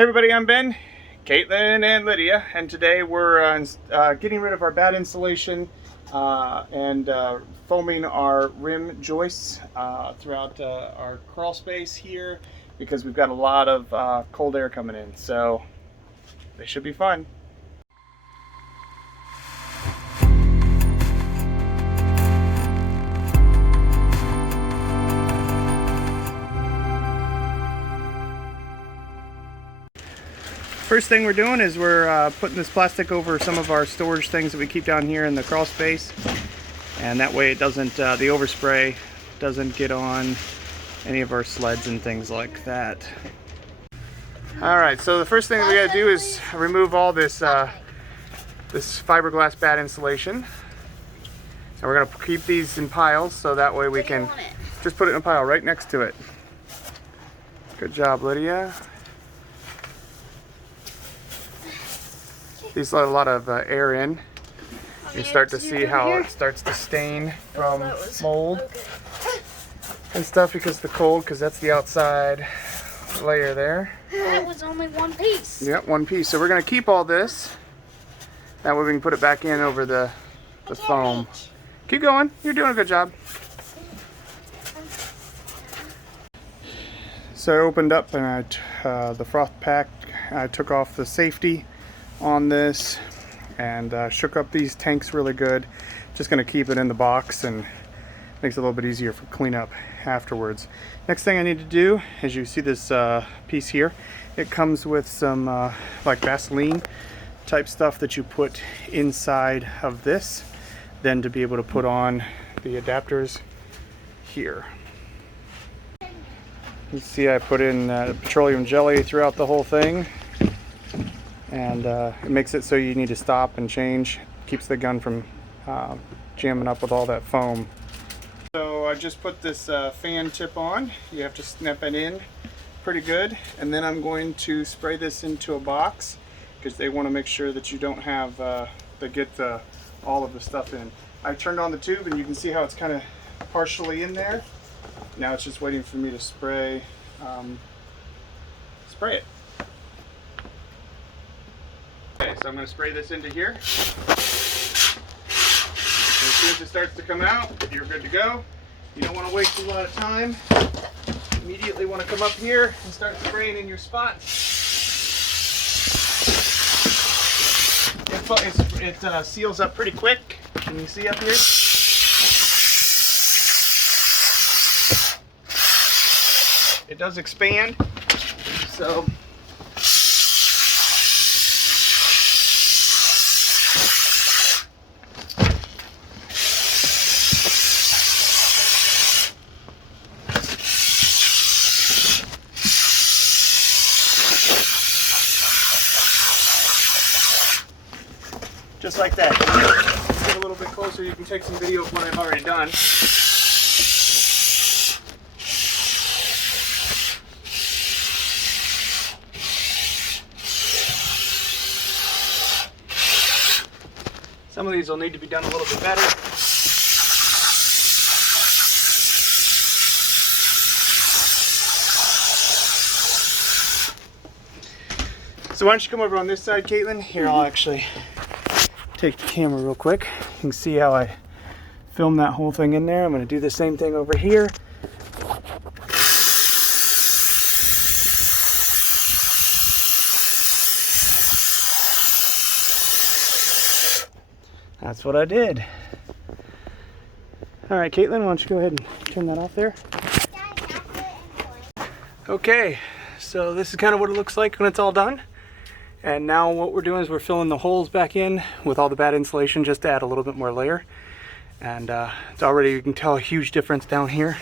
Hey everybody, I'm Ben, Caitlin, and Lydia, and today we're getting rid of our bad insulation and foaming our rim joists throughout our crawl space here because we've got a lot of cold air coming in, so they should be fun. First thing we're doing is we're putting this plastic over some of our storage things that we keep down here in the crawl space, and that way it doesn't, the overspray doesn't get on any of our sleds and things like that. Alright, so the first thing we gotta do is remove all this this fiberglass bad insulation. And we're gonna keep these in piles so that way we can just put it in a pile right next to it. Good job, Lydia. These let a lot of air in. You start to see how it starts to stain from mold and stuff because of the cold, because that's the outside layer there. That was only one piece. Yep, one piece. So we're going to keep all this. That way we can put it back in over the foam. Keep going. You're doing a good job. So I opened up and the Froth Pak. I took off the safety on this and shook up these tanks really good. Just going to keep it in the box and makes it a little bit easier for cleanup afterwards. Next thing I need to do is, you see this piece here, it comes with some like Vaseline type stuff that you put inside of this, then to be able to put on the adapters here. You see I put in petroleum jelly throughout the whole thing, and it makes it so you need to stop and change. Keeps the gun from jamming up with all that foam. So I just put this fan tip on. You have to snap it in pretty good, and then I'm going to spray this into a box because they want to make sure that you don't have get all of the stuff in. I turned on the tube and you can see how it's kind of partially in there. Now it's just waiting for me to spray it. Okay, so I'm going to spray this into here. As soon as it starts to come out, you're good to go. You don't want to waste a lot of time. Immediately want to come up here and start spraying in your spots. It seals up pretty quick. Can you see up here? It does expand, so just like that. Get a little bit closer, you can take some video of what I've already done. Some of these will need to be done a little bit better. So why don't you come over on this side, Caitlin? Here, I'll actually take the camera real quick. You can see how I filmed that whole thing in there. I'm going to do the same thing over here. That's what I did. All right, Caitlin, why don't you go ahead and turn that off there? Okay, so this is kind of what it looks like when it's all done. And now what we're doing is we're filling the holes back in with all the bad insulation just to add a little bit more layer. And it's already, you can tell a huge difference down here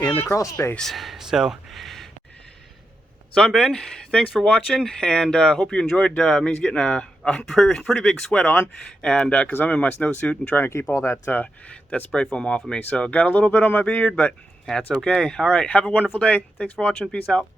in the crawl space. So I'm Ben. Thanks for watching, and hope you enjoyed me getting a pretty big sweat on, and because I'm in my snowsuit and trying to keep all that that spray foam off of me. So got a little bit on my beard, but that's okay. All right, have a wonderful day. Thanks for watching. Peace out.